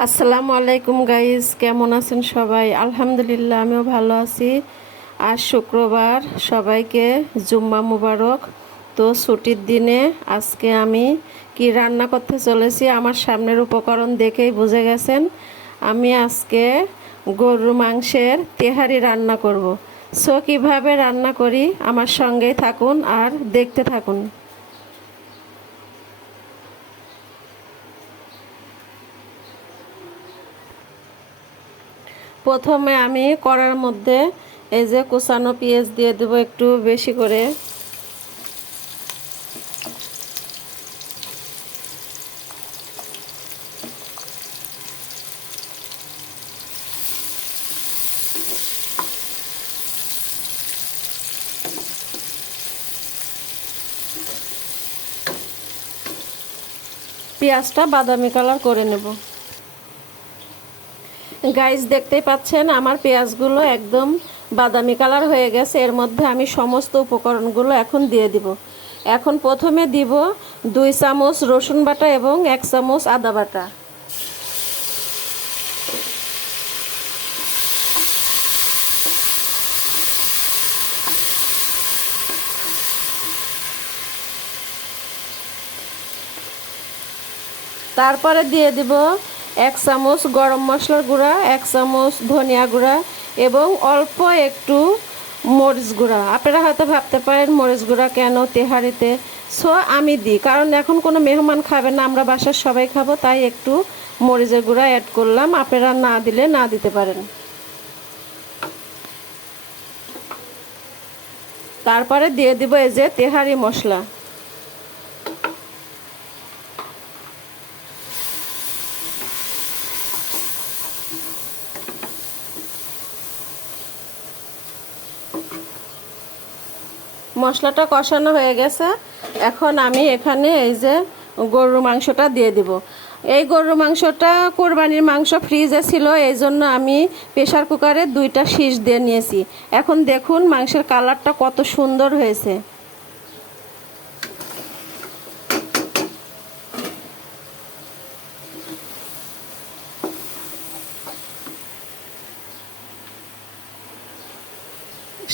আসসালামু আলাইকুম গাইস, কেমন আছেন সবাই? আলহামদুলিল্লাহ, আমিও ভালো আছি। আজ শুক্রবার, সবাইকে জুম্মা মুবারক। তো ছুটির দিনে আজকে আমি কি রান্না করতে চলেছি আমার সামনের উপকরণ দেখেই বুঝে গেছেন। আমি আজকে গরুর মাংসের তেহারি রান্না করব। সো কীভাবে রান্না করি আমার সঙ্গেই থাকুন আর দেখতে থাকুন। প্রথমে আমি কড়ার মধ্যে এই যে কুচানো পেঁয়াজ দিয়ে দেবো একটু বেশি করে। পেঁয়াজটা বাদামি কালার করে নেব। গাইস, দেখতেই পাচ্ছেন আমার পেঁয়াজগুলো একদম বাদামি কালার হয়ে গেছে। এর মধ্যে আমি সমস্ত উপকরণগুলো এখন দিয়ে দিব। এখন প্রথমে দিব 2 চামচ রসুন বাটা এবং 1 চামচ আদা বাটা। তারপরে দিয়ে দিব 1 চামচ গরম মশলার গুঁড়া, 1 চামচ ধনিয়া গুঁড়া এবং অল্প একটু মরিচ গুঁড়া। আপনারা হয়তো ভাবতে পারেন মরিচ গুঁড়া কেন তেহারিতে। সো আমি দিই, কারণ এখন কোনো মেহমান খাবে না, আমরা বাসার সবাই খাবো, তাই একটু মরিচের গুঁড়া অ্যাড করলাম। আপনারা না দিলে না দিতে পারেন। তারপরে দিয়ে দিব এই যে তেহারি মশলা। মশলাটা কষানো হয়ে গেছে। এখন আমি এখানে এই যে গরুর মাংসটা দিয়ে দিব। এই গরুর মাংসটা কোরবানির মাংস ফ্রিজে ছিল, এই জন্য আমি প্রেসার কুকারে 2টা শীষ দিয়ে নিয়েছি। এখন দেখুন মাংসের কালারটা কত সুন্দর হয়েছে।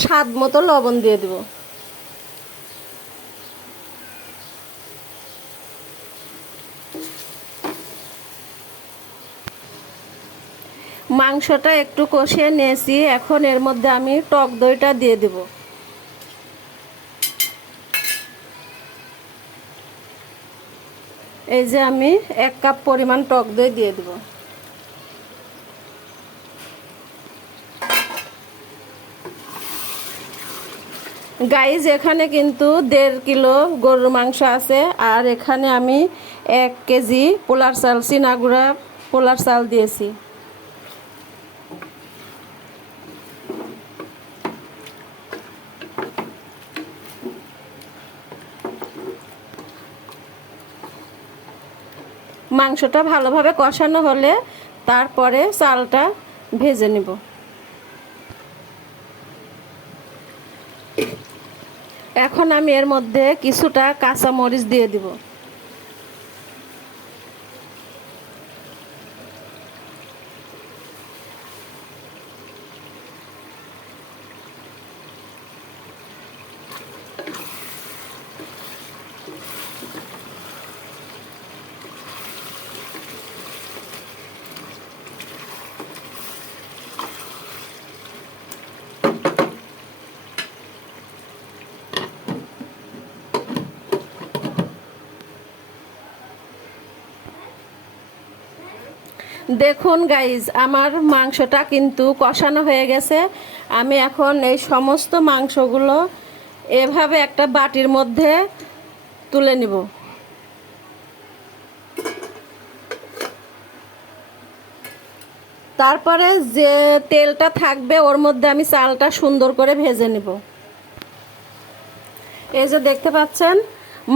স্বাদ মতো লবণ দিয়ে দেব। মাংসটা একটু কষিয়ে নিয়েছি, এখন এর মধ্যে আমি টক দইটা দিয়ে দেব। এই যে আমি 1 কাপ পরিমাণ টক দই দিয়ে দেব। গাইজ, এখানে কিন্তু 1.5 কিলো গরুর মাংস আছে, আর এখানে আমি 1 কেজি পোলার চাল, চীনাগুড়া পোলার চাল দিয়েছি। মাংসটা ভালোভাবে কষানো হলে তারপরে চালটা ভেজে নেব। এখন আমি এর মধ্যে কিছুটা কাঁচা মরিচ দিয়ে দিব। দেখুন গাইজ, আমার মাংসটা কিন্তু কষানো হয়ে গেছে। আমি এখন এই সমস্ত মাংসগুলো এভাবে একটা বাটির মধ্যে তুলে নিব। তারপরে যে তেলটা থাকবে ওর মধ্যে আমি চালটা সুন্দর করে ভেজে নেব। এই যে দেখতে পাচ্ছেন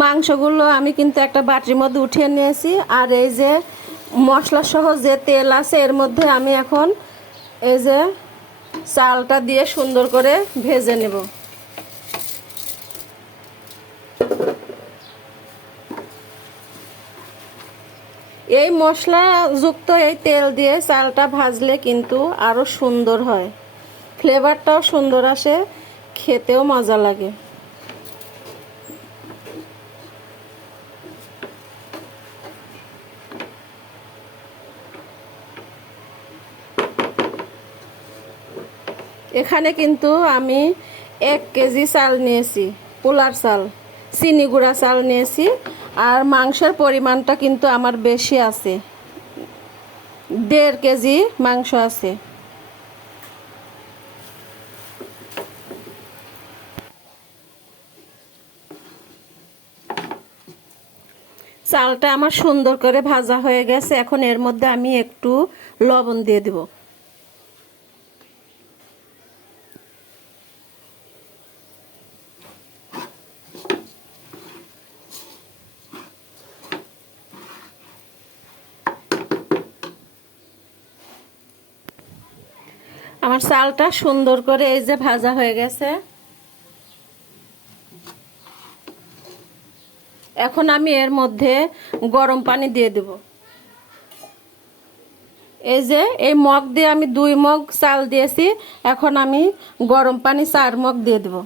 মাংসগুলো আমি কিন্তু একটা বাটির মধ্যে উঠিয়ে নিয়েছি, আর এই যে মশলা সহ যে তেল আছে এর মধ্যে আমি এখন এই যে চালটা দিয়ে সুন্দর করে ভেজে নেব। এই মশলাযুক্ত এই তেল দিয়ে চালটা ভাজলে কিন্তু আরও সুন্দর হয়, ফ্লেভারটাও সুন্দর আসে, খেতেও মজা লাগে। এখানে কিন্তু আমি 1 কেজি চাল নিয়েছি, পোলার চাল, চিনি গুঁড়া চাল নিয়েছি। আর মাংসের পরিমাণটা কিন্তু আমার বেশি আছে, 1.5 কেজি মাংস আছে। চালটা আমার সুন্দর করে ভাজা হয়ে গেছে। এখন এর মধ্যে আমি একটু লবণ দিয়ে দেব। আমার চালটা সুন্দর করে এই যে ভাজা হয়ে গেছে। এখন আমি এর মধ্যে গরম পানি দিয়ে দেব। এই যে এই মগ দিয়ে আমি 2 মগ চাল দিয়েছি, এখন আমি গরম পানি 4 মগ দিয়ে দেব।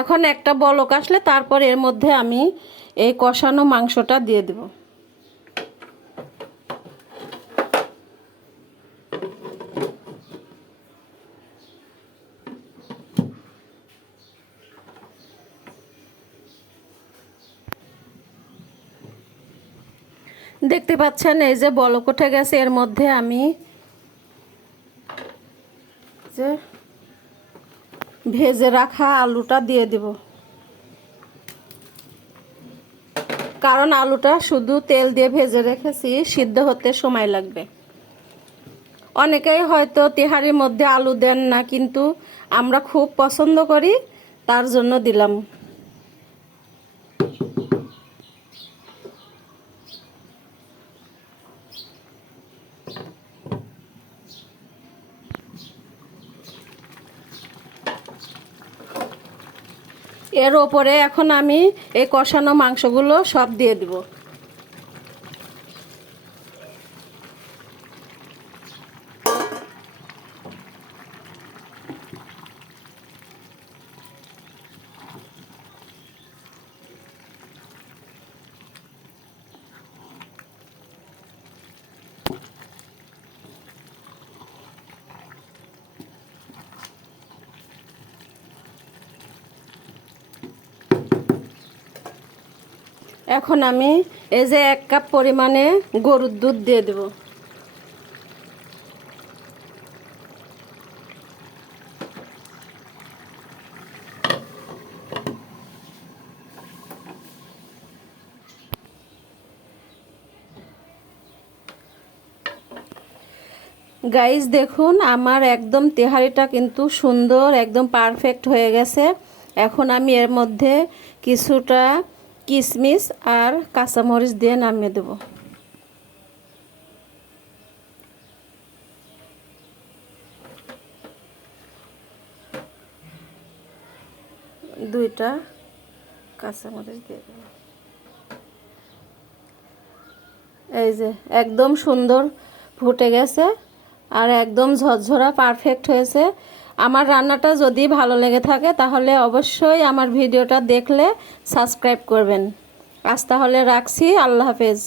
এখন একটা বলক আসলে তারপর এর মধ্যে আমি এই কষানো মাংসটা দিয়ে দেব। দেখতে পাচ্ছেন এই যে বলক উঠে গেছে, এর মধ্যে আমি যে ভেজে রাখা আলুটা দিয়ে দেব। কারণ আলুটা শুধু তেল দিয়ে ভেজে রেখেছি, সিদ্ধ হতে সময় লাগবে। অনেকেই হয়তো তেহারির মধ্যে আলু দেন না, কিন্তু আমরা খুব পছন্দ করি, তার জন্য দিলাম। এর ওপরে এখন আমি এই কষানো মাংসগুলো সব দিয়ে দেব। এখন আমি এই যে 1 কাপ পরিমাণে গরুর দুধ দিয়ে দেব। গাইস দেখুন আমার একদম তেহারিটা কিন্তু সুন্দর, একদম পারফেক্ট হয়ে গেছে। এখন আমি এর মধ্যে কিছুটা কিশমিশ আর কাঁচামরিচ দিয়ে নামিয়ে দেব। দুইটা কাঁচামরিচ দিয়ে দেব। এই যে একদম সুন্দর ফুটে গেছে আর একদম ঝরঝরা পারফেক্ট হয়েছে। আমার রান্নাটা যদি ভালো লেগে থাকে তাহলে অবশ্যই আমার ভিডিওটা দেখলে সাবস্ক্রাইব করবেন। আজ তাহলে রাখছি, আল্লাহ হাফেজ।